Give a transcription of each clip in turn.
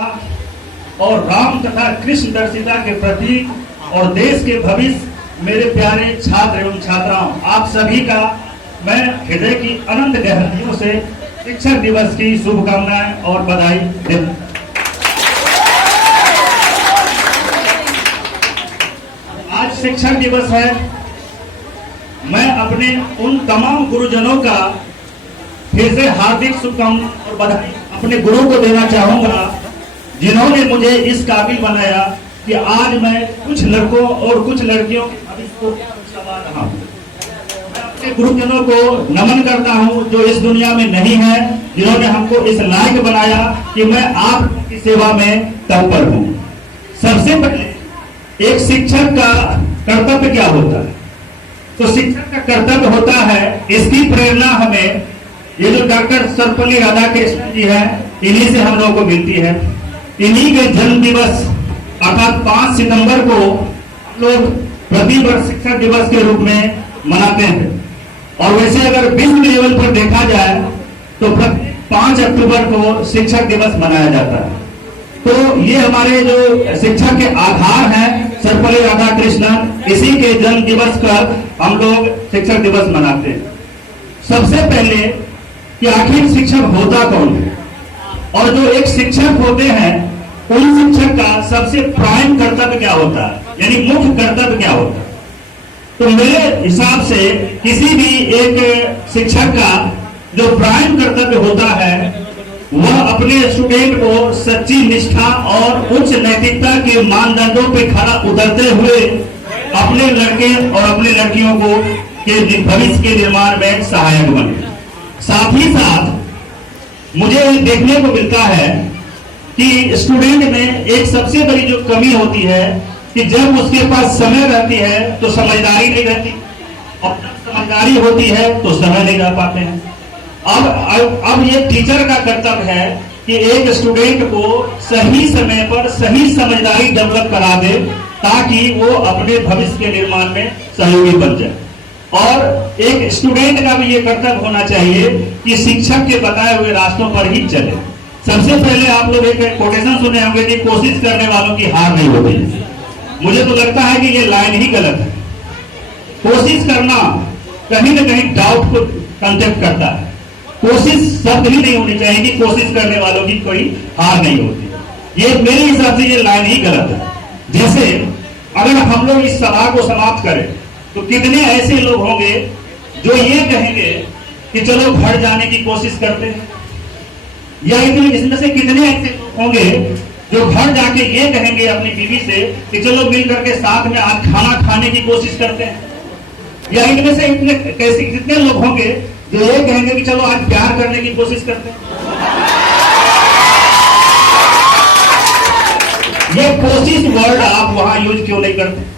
और राम तथा कृष्ण दर्शिता के प्रतीक और देश के भविष्य मेरे प्यारे छात्र एवं छात्राओं, आप सभी का मैं हृदय की अनंत गहराइयों से शिक्षक दिवस की शुभकामनाएं और बधाई देता हूं। आज शिक्षक दिवस है। मैं अपने उन तमाम गुरुजनों का फिर से हार्दिक शुभकामनाएं और बधाई अपने गुरु को देना चाहूंगा, जिन्होंने मुझे इस काबिल बनाया कि आज मैं कुछ लड़कों और कुछ लड़कियों के भविष्य को संवार रहा हूं। मैं अपने गुरुजनों को नमन करता हूं जो इस दुनिया में नहीं है, जिन्होंने हमको इस लायक बनाया कि मैं आप की सेवा में तत्पर हूं। सबसे पहले एक शिक्षक का कर्तव्य क्या होता है? तो शिक्षक का कर्तव्य होता है, इसकी प्रेरणा हमें ये जो डॉक्टर सर्वपल्ली राधाकृष्णन जी है, इन्हीं से हम लोगों को मिलती है। इन्हीं के जन्म दिवस अर्थात 5 सितंबर को हम लोग प्रतिवर्ष शिक्षक दिवस के रूप में मनाते हैं। और वैसे अगर विश्व लेवल पर देखा जाए तो 5 अक्टूबर को शिक्षक दिवस मनाया जाता है। तो ये हमारे जो शिक्षक के आधार हैं सर्वपल्ली राधाकृष्णन, इसी के जन्म दिवस पर हम लोग शिक्षक दिवस मनाते हैं। सबसे पहले कि आखिर शिक्षक होता कौन है, और जो एक शिक्षक होते हैं उन शिक्षक का सबसे प्राइम कर्तव्य क्या होता है, यानी मुख्य कर्तव्य क्या होता है। तो मेरे हिसाब से किसी भी एक शिक्षक का जो प्राइम कर्तव्य होता है वह अपने स्टूडेंट को सच्ची निष्ठा और उच्च नैतिकता के मानदंडों पर खड़ा उतरते हुए अपने लड़के और अपनी लड़कियों को के भविष्य के निर्माण में सहायक बने। साथ ही साथ मुझे देखने को मिलता है कि स्टूडेंट में एक सबसे बड़ी जो कमी होती है कि जब उसके पास समय रहती है तो समझदारी नहीं रहती, और जब समझदारी होती है तो समय नहीं रह पाते हैं। अब ये टीचर का कर्तव्य है कि एक स्टूडेंट को सही समय पर सही समझदारी डेवलप करा दे, ताकि वो अपने भविष्य के निर्माण में सहयोगी बन जाए। और एक स्टूडेंट का भी ये कर्तव्य होना चाहिए कि शिक्षक के बताए हुए रास्तों पर ही चले। सबसे पहले आप लोग एक कोटेशन सुने होंगे कि कोशिश करने वालों की हार नहीं होती। मुझे तो लगता है कि ये लाइन ही गलत है। कोशिश करना कहीं ना कहीं डाउट को कंटेक्ट करता है। कोशिश शब्द ही नहीं होनी चाहिए कि कोशिश करने वालों की कोई हार नहीं होती। ये मेरे हिसाब से ये लाइन ही गलत है। जैसे अगर हम लोग इस सभा को समाप्त करें तो कितने ऐसे लोग होंगे जो ये कहेंगे कि चलो घर जाने की कोशिश करते हैं, या इसमें से कितने ऐसे लोग होंगे जो घर जाके ये कहेंगे अपनी बीवी से कि चलो मिल करके साथ में आज खाना खाने की कोशिश करते हैं, या इनमें से इतने कैसे कितने लोग होंगे जो ये कहेंगे कि चलो आज प्यार करने की कोशिश करते हैं। ये कोशिश वर्ड आप वहां यूज क्यों नहीं करते?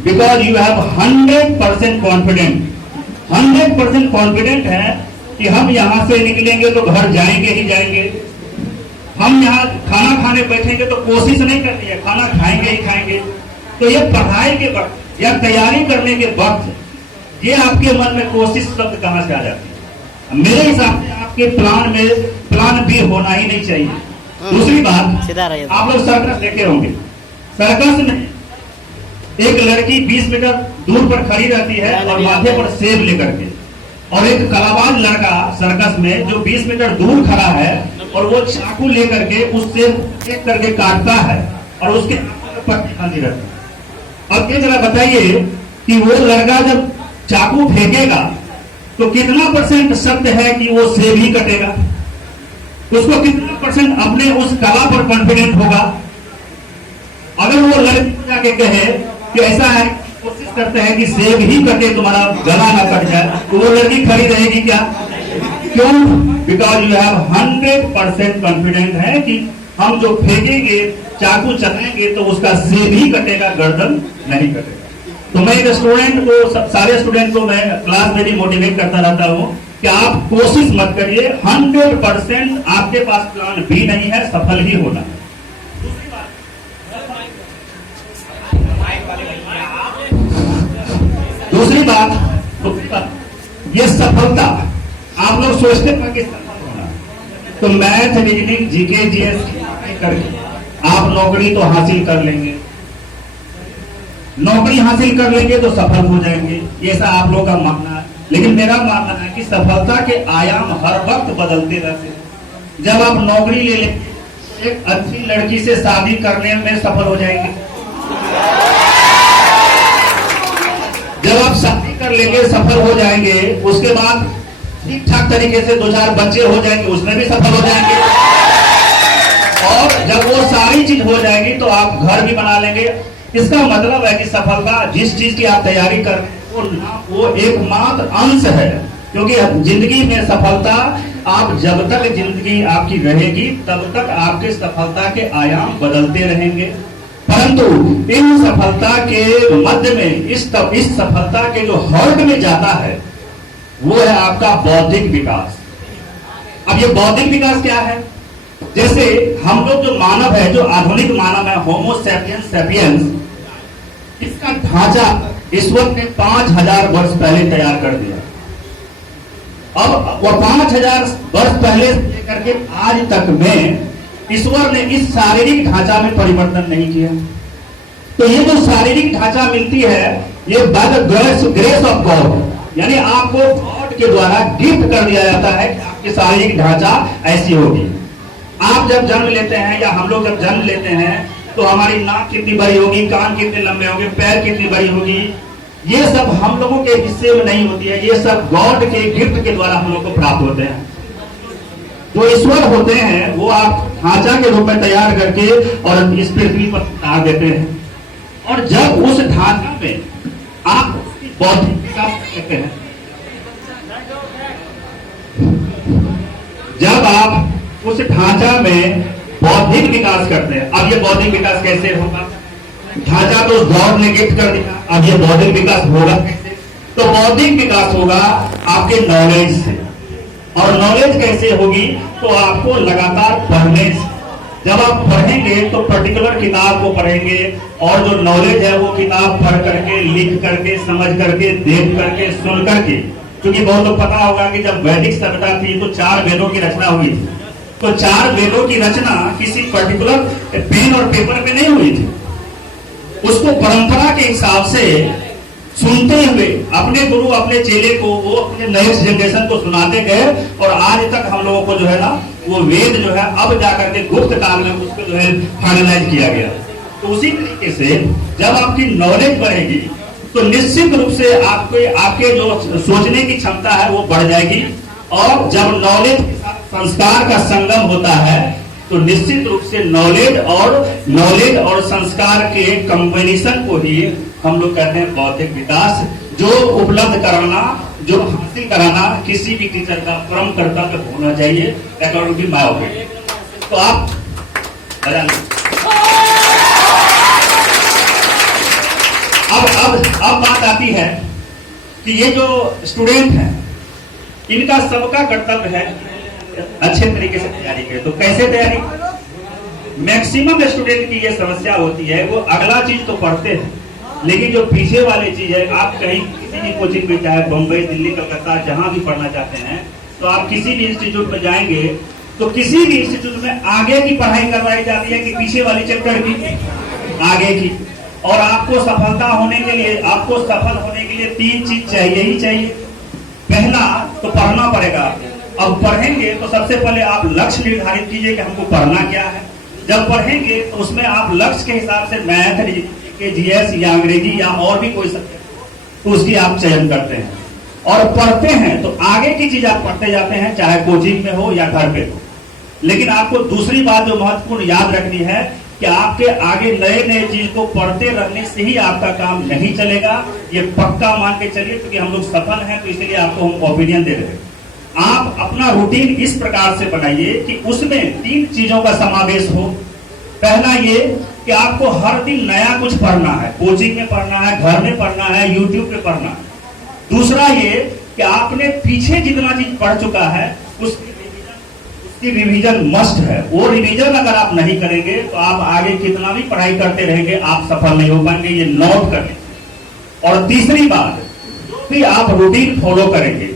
Because you have 100% confident, 100% confident है कि हम यहां से निकलेंगे तो घर जाएंगे ही जाएंगे। हम यहाँ खाना खाने बैठेंगे तो कोशिश नहीं करनी है, खाना खाएंगे ही खाएंगे। तो ये पढ़ाई के वक्त या तैयारी करने के वक्त ये आपके मन में कोशिश शब्द कहां से आ जाती है? मेरे हिसाब से आपके प्लान में प्लान बी होना ही नहीं चाहिए। दूसरी बात, आप लोग सर्कस देखे होंगे। सर्कस में एक लड़की 20 मीटर दूर पर खड़ी रहती है और माथे पर सेब लेकर के, और एक कलाबाज लड़का सर्कस में जो 20 मीटर दूर खड़ा है और वो चाकू लेकर के उस सेब एक करके काटता है और उसके पट्टी बांधी रहती है। अब ये जरा बताइए कि वो लड़का जब चाकू फेंकेगा तो कितना % सत्य है कि वो सेब ही कटेगा? उसको कितना % अपने उस कला पर कॉन्फिडेंट होगा? अगर वो लड़की जाके कहे कि ऐसा है, कोशिश करते हैं कि सेब ही कटे, तुम्हारा गला ना कट जाए, तो वो लड़की खड़ी रहेगी क्या? क्यों? बिकॉज यू हैव 100% कॉन्फिडेंट है कि हम जो फेंकेंगे, चाकू चलाएंगे तो उसका सेब ही कटेगा, गर्दन नहीं कटेगा। तो मैं एक स्टूडेंट को, सारे स्टूडेंट को मैं क्लास में भी मोटिवेट करता रहता हूँ कि आप कोशिश मत करिए, 100% आपके पास प्लान भी नहीं है, सफल ही होना। दूसरी बात, ये सफलता आप लोग सोचते हैं कि सफल होना, तो मैथ, रीजनिंग, जीके, जीएस की पढ़ाई करके आप नौकरी तो हासिल कर लेंगे, नौकरी हासिल कर लेंगे तो सफल हो जाएंगे, ये ऐसा आप लोगों का मानना है। लेकिन मेरा मानना है कि सफलता के आयाम हर वक्त बदलते रहते हैं। जब आप नौकरी ले लेंगे, एक अच्छी लड़की से शादी करने में सफल हो जाएंगे, जब आप शादी कर लेंगे सफल हो जाएंगे, उसके बाद ठीक ठाक तरीके से 2-4 बच्चे हो जाएंगे, उसमें भी सफल हो जाएंगे, और जब वो सारी चीज हो जाएगी तो आप घर भी बना लेंगे। इसका मतलब है कि सफलता जिस चीज की आप तैयारी कर रहे हैं वो एकमात्र अंश है, क्योंकि जिंदगी में सफलता आप जब तक जिंदगी आपकी रहेगी तब तक आपके सफलता के आयाम बदलते रहेंगे। परंतु इन सफलता के मध्य में इस सफलता के जो हर्ट में जाता है वो है आपका बौद्धिक विकास। अब ये बौद्धिक विकास क्या है? जैसे हम लोग जो मानव है, जो आधुनिक मानव है, होमो सैपियंस सैपियंस, इसका ढांचा ईश्वर ने 5000 वर्ष पहले तैयार कर दिया। अब वो 5000 वर्ष पहले से लेकर के आज तक में ईश्वर ने इस शारीरिक ढांचा में परिवर्तन नहीं किया। तो ये जो शारीरिक ढांचा मिलती है ये by the grace of God, यानी आपको गॉड के द्वारा गिफ्ट कर दिया जाता है कि आपकी शारीरिक ढांचा ऐसी होगी। आप जब जन्म लेते हैं या हम लोग जब जन्म लेते हैं तो हमारी नाक कितनी बड़ी होगी, कान कितने लंबे होंगे, पैर कितनी बड़ी होगी, ये सब हम लोगों के हिस्से में नहीं होती है, ये सब गॉड के गिफ्ट के द्वारा हम लोग को प्राप्त होते हैं। जो ईश्वर होते हैं वो आप ढांचा के रूप में तैयार करके और इस पृथ्वी पर उतार देते हैं, और जब उस ढांचा में आप बौद्धिक विकास करते हैं, जब आप उस ढांचा में बौद्धिक विकास करते हैं, अब ये बौद्धिक विकास कैसे होगा? ढांचा तो गॉड ने गिफ्ट कर दिया, अब ये बौद्धिक विकास होगा कैसे? तो बौद्धिक विकास होगा आपके नॉलेज से, और नॉलेज कैसे होगी? तो आपको लगातार पढ़ने से। जब आप पढ़ेंगे तो पर्टिकुलर किताब को पढ़ेंगे, और जो नॉलेज है वो किताब पढ़ करके, लिख करके, समझ करके, देख करके, सुन करके, क्योंकि बहुत लोग पता होगा कि जब वैदिक सभ्यता थी तो 4 वेदों की रचना हुई थी। तो 4 वेदों की रचना किसी पर्टिकुलर पेन और पेपर पे नहीं हुई थी, उसको परंपरा के हिसाब से सुनते हुए अपने गुरु अपने चेले को वो अपने नेक्स्ट जनरेशन को सुनाते गए, और आज तक हम लोगों को जो है ना वो वेद जो है अब जाकर के गुप्त काल में उसको जो है फाइनलाइज किया गया। तो उसी तरीके से जब आपकी नॉलेज बढ़ेगी तो निश्चित रूप से आपके जो सोचने की क्षमता है वो बढ़ जाएगी, और जब नॉलेज के साथ संस्कार का संगम होता है तो निश्चित रूप से नॉलेज और संस्कार के कॉम्बिनेशन को ही हम लोग कहते हैं बौद्धिक विकास, जो उपलब्ध कराना, जो हासिल कराना किसी भी टीचर का परम कर्तव्य होना चाहिए, अकॉर्डिंग टू माय ओपिनियन। तो आप अब बात आती है कि ये जो स्टूडेंट हैं इनका सबका कर्तव्य है अच्छे तरीके से तैयारी करें। तो कैसे तैयारी? मैक्सिमम स्टूडेंट की ये समस्या होती है, वो अगला चीज तो पढ़ते हैं लेकिन जो पीछे वाली चीज है, आप कहीं किसी भी कोचिंग में, चाहे बम्बई, दिल्ली, कलकत्ता, जहां भी पढ़ना चाहते हैं, तो आप किसी भी इंस्टीट्यूट में जाएंगे तो किसी भी इंस्टीट्यूट में आगे की पढ़ाई करवाई जाती है कि पीछे वाली चैप्टर की, आगे की। और आपको सफलता होने के लिए, आपको सफल होने के लिए 3 चीज चाहिए ही चाहिए। पहला तो पढ़ना पड़ेगा। अब पढ़ेंगे तो सबसे पहले आप लक्ष्य निर्धारित कीजिए कि हमको पढ़ना क्या है। जब पढ़ेंगे तो उसमें आप लक्ष्य के हिसाब से मैथ, जीएस या अंग्रेजी या और भी कोई सब्जेक्ट तो उसकी आप चयन करते हैं और पढ़ते हैं। तो आगे की चीज आप पढ़ते जाते हैं, चाहे कोचिंग में हो या घर पे हो। लेकिन आपको दूसरी बात जो महत्वपूर्ण याद रखनी है कि आपके आगे नए नए चीज को पढ़ते रहने से ही आपका काम नहीं चलेगा, ये पक्का मान के चलिए, क्योंकि हम लोग सफल हैं तो इसलिए आपको हम ओपिनियन दे रहे हैं। आप अपना रूटीन इस प्रकार से बनाइए कि उसमें 3 चीजों का समावेश हो। पहला ये कि आपको हर दिन नया कुछ पढ़ना है, कोचिंग में पढ़ना है, घर में पढ़ना है, यूट्यूब पे पढ़ना है। दूसरा ये कि आपने पीछे जितना चीज पढ़ चुका है उसकी रिवीजन मस्ट है। वो रिवीजन अगर आप नहीं करेंगे तो आप आगे कितना भी पढ़ाई करते रहेंगे आप सफल नहीं हो पाएंगे, ये नोट करें। और तीसरी बात, जो भी आप रूटीन फॉलो करेंगे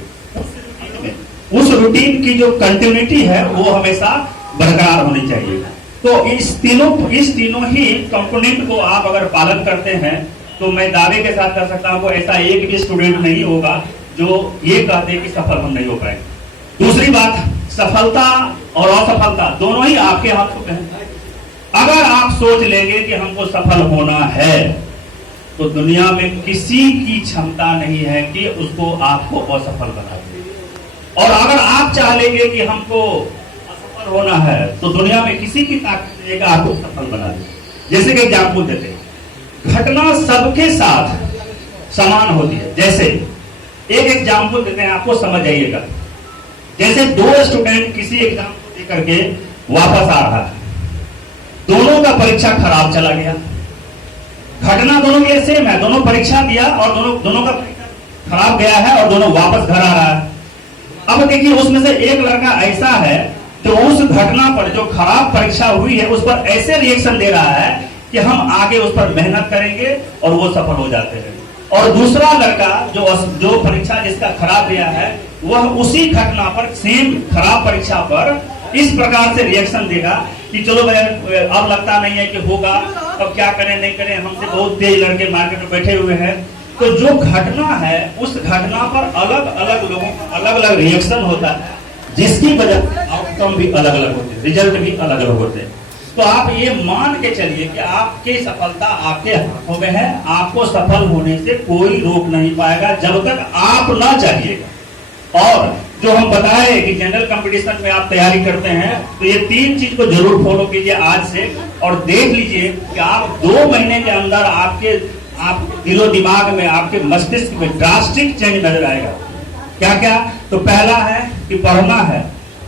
उस रूटीन की जो कंटिन्यूटी है वो हमेशा बरकरार होनी चाहिए। तो इस तीनों ही कंपोनेंट को आप अगर पालन करते हैं तो मैं दावे के साथ कह सकता हूं ऐसा एक भी स्टूडेंट नहीं होगा जो ये कहते कि सफल हम नहीं हो पाए। दूसरी बात, सफलता और असफलता दोनों ही आपके हाथों में है। अगर आप सोच लेंगे कि हमको सफल होना है तो दुनिया में किसी की क्षमता नहीं है कि उसको आपको असफल बना दे। और अगर आप चाह लेंगे कि हमको असफल होना है तो दुनिया में किसी की ताकत नहीं है कि आपको सफल बना दे। जैसे कि एग्जाम्पल देते हैं, घटना सबके साथ समान होती है। जैसे एक एग्जाम्पल देते हैं, आपको समझ आइएगा। जैसे दो स्टूडेंट किसी एग्जाम को दे करके वापस आ रहा है, दोनों का परीक्षा खराब चला गया। घटना दोनों के लिए सेम है, दोनों परीक्षा दिया और दोनों का परीक्षा खराब गया है और दोनों वापस घर आ रहा है। अब देखिए उसमें से एक लड़का ऐसा है जो उस घटना पर, जो खराब परीक्षा हुई है, उस पर ऐसे रिएक्शन दे रहा है कि हम आगे उस पर मेहनत करेंगे और वो सफल हो जाते हैं। और दूसरा लड़का जो परीक्षा जिसका खराब गया है, वह उसी घटना पर, सेम खराब परीक्षा पर इस प्रकार से रिएक्शन देगा कि चलो भाई अब लगता नहीं है कि होगा, अब क्या करें नहीं करें, हमसे बहुत तेज लड़के मार्केट में बैठे हुए हैं। तो जो घटना है उस घटना पर अलग अलग लोगों का अलग अलग रिएक्शन होता है, जिसकी वजह से आउटकम भी अलग अलग होते हैं, रिजल्ट भी अलग अलग होते हैं। तो आप ये मान के चलिए कि आपकी सफलता आपके हाथों में है, आपको सफल होने से कोई रोक नहीं पाएगा जब तक आप ना चाहिएगा। और जो हम बताए कि जनरल कंपटीशन में आप तैयारी करते हैं तो ये 3 चीज को जरूर फॉलो कीजिए आज से, और देख लीजिए कि आप 2 महीने के अंदर आपके दिलो दिमाग में, आपके मस्तिष्क में ड्रास्टिक चेंज नजर आएगा। क्या क्या? तो पहला है कि पढ़ना है।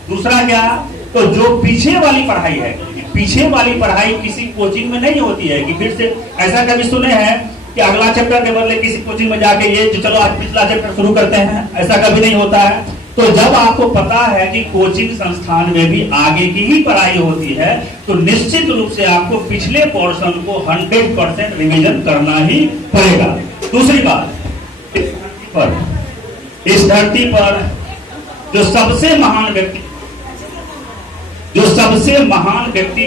दूसरा क्या? तो जो पीछे वाली पढ़ाई है, पीछे वाली पढ़ाई किसी कोचिंग में नहीं होती है कि फिर से ऐसा कभी सुने हैं कि अगला चैप्टर के बदले किसी कोचिंग में जाके ये चलो आज पिछला चैप्टर शुरू करते हैं, ऐसा कभी नहीं होता है। तो जब आपको पता है कि कोचिंग संस्थान में भी आगे की ही पढ़ाई होती है तो निश्चित रूप से आपको पिछले पोर्शन को 100% रिवीजन करना ही पड़ेगा। दूसरी बात, इस धरती पर जो सबसे महान व्यक्ति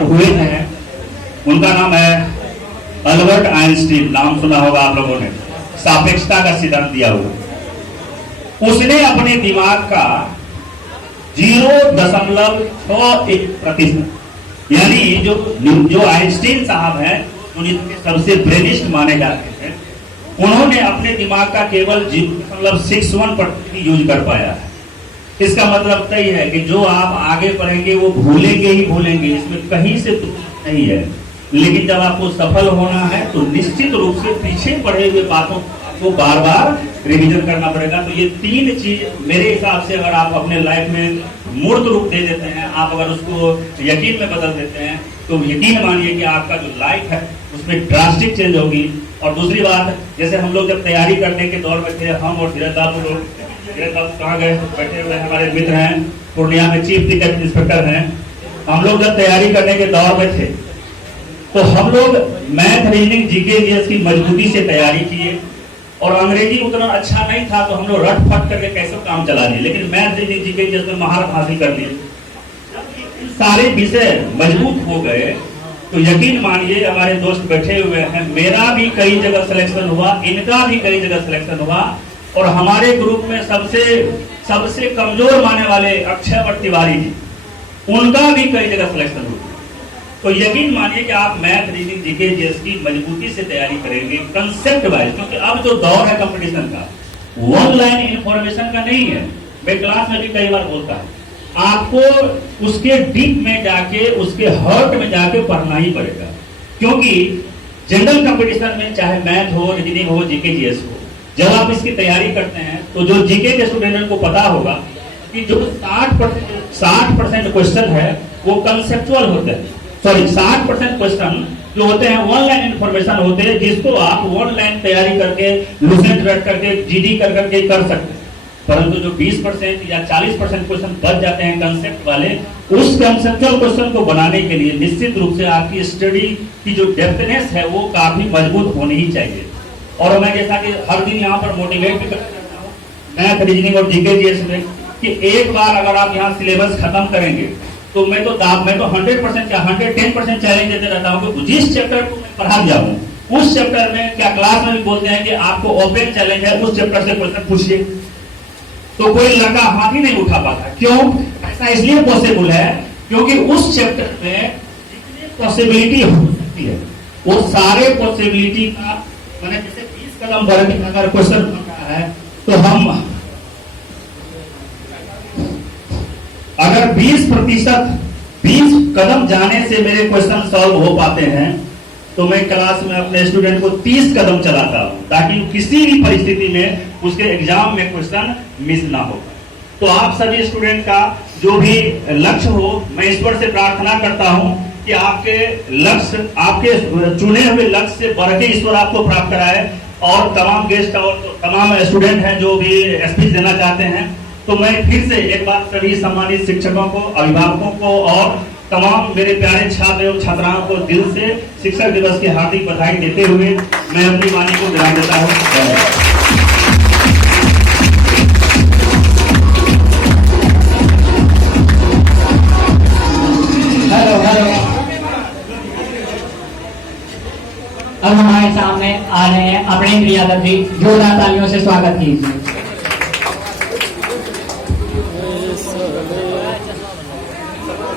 हुए हैं उनका नाम है अल्बर्ट आइंस्टीन। नाम सुना होगा आप लोगों ने, सापेक्षता का सिद्धांत दिया हुआ। उसने अपने दिमाग का 0.61% यानी जो आइंस्टीन साहब हैं दुनिया के सबसे ब्रेनिस्ट माने जाते हैं, उन्होंने अपने दिमाग का केवल 0.61% ही यूज कर पाया है। इसका मतलब तय है कि जो आप आगे पढ़ेंगे वो भूलेंगे ही भूलेंगे, इसमें कहीं से नहीं है। लेकिन जब आपको सफल होना है तो निश्चित रूप से पीछे पढ़े हुए बातों को बार बार रिवीजन करना पड़ेगा। तो ये 3 चीज मेरे हिसाब से अगर आप अपने लाइफ में मूर्त रूप दे देते हैं, आप अगर उसको यकीन में बदल देते हैं तो यकीन मानिए कि आपका जो लाइफ है उसमें ड्रास्टिक चेंज होगी। और दूसरी बात, जैसे हम लोग जब तैयारी करने के दौर में थे, हम और धीरज बाबू कहाँ गए, बैठे हुए हमारे मित्र हैं, पूर्णिया में चीफ टिकट इंस्पेक्टर हैं। हम लोग जब तैयारी करने के दौर में थे तो हम लोग मैथ, रीजनिंग, जीके, जीएस की मजबूती से तैयारी किए और अंग्रेजी उतना अच्छा नहीं था तो हम लोग रट फट करके कैसे काम चला लिए, लेकिन मैथ, रीजनिंग, जीके, जीएस में महारत हासिल कर लिए। सारे विषय मजबूत हो गए तो यकीन मानिए हमारे दोस्त बैठे हुए हैं, मेरा भी कई जगह सिलेक्शन हुआ, इनका भी कई जगह सिलेक्शन हुआ। और हमारे ग्रुप में सबसे कमजोर माने वाले अक्षय तिवारी जी, उनका भी कई जगह सिलेक्शन हुआ। तो यकीन मानिए कि आप मैथ, रीजनिंग, जीके, जीएस की मजबूती से तैयारी करेंगे कंसेप्ट वाइज, क्योंकि अब जो दौर है कंपटीशन का वन लाइन इंफॉर्मेशन का नहीं है। मैं क्लास में भी कई बार बोलता हूँ, आपको उसके डीप में जाके, उसके हर्ट में जाके पढ़ना ही पड़ेगा। क्योंकि जनरल कंपटीशन में चाहे मैथ हो, रीजनिंग हो, जीके, जीएस हो, जब आप इसकी तैयारी करते हैं तो जो जीके के स्टूडेंट को पता होगा कि जो 60% क्वेश्चन है वो कंसेप्चुअल होते हैं। सॉरी, 60% क्वेश्चन जो होते हैं वन लाइन इंफॉर्मेशन होते हैं, जिसको आप वन लाइन तैयारी करके, लुसेंट रट करके, जीडी कर करके कर सकते हैं। परंतु जो 20% या 40% क्वेश्चन बच जाते हैं कंसेप्ट वाले, उस कंसेप्चुअल क्वेश्चन को बनाने के लिए निश्चित रूप से आपकी स्टडी की जो डेप्थनेस है वो काफी मजबूत होनी ही चाहिए। और मैं जैसा कि हर दिन यहाँ पर मोटिवेट भी करता हूँ मैथ, रीजनिंग और जीके जीएस में, कि एक बार अगर आप यहाँ सिलेबस खत्म करेंगे तो मैं तो 100% क्या 110% चैलेंज देते रहता हूँ कि जिस चैप्टर को मैं पढ़ा दिया हूँ उस चैप्टर में, क्या क्लास में भी बोलते हैं कि आपको ओपन चैलेंज है, उस चैप्टर से क्वेश्चन पूछिए, तो कोई लड़का हाथ ही नहीं उठा पाता। क्यों? ऐसा इसलिए पॉसिबल है क्योंकि उस चैप्टर में जितनी पॉसिबिलिटी हो सकती है वो सारे पॉसिबिलिटी का मैंने जैसे 20 कदम बढ़ के अगर क्वेश्चन बन रहा है तो हम अगर 20% कदम जाने से मेरे क्वेश्चन सॉल्व हो पाते हैं तो मैं क्लास में अपने स्टूडेंट को 30 कदम चलाता हूं ताकि किसी भी परिस्थिति में उसके एग्जाम में क्वेश्चन मिस ना हो। तो आप सभी स्टूडेंट का जो भी लक्ष्य हो, मैं ईश्वर से प्रार्थना करता हूं कि आपके लक्ष्य, आपके चुने हुए लक्ष्य से बढ़ के ईश्वर आपको प्राप्त कराए। और तमाम गेस्ट और तमाम स्टूडेंट हैं जो भी स्पीच देना चाहते हैं, तो मैं फिर से एक बार सभी सम्मानित शिक्षकों को, अभिभावकों को और तमाम मेरे प्यारे छात्र एवं छात्राओं को दिल से शिक्षक दिवस की हार्दिक बधाई देते हुए मैं अपनी वाणी को विराम देता हूँ। हेलो हेलो, अब हमारे सामने आ रहे हैं अपने क्रियादर्शी, जोरदार तालियों से स्वागत कीजिए।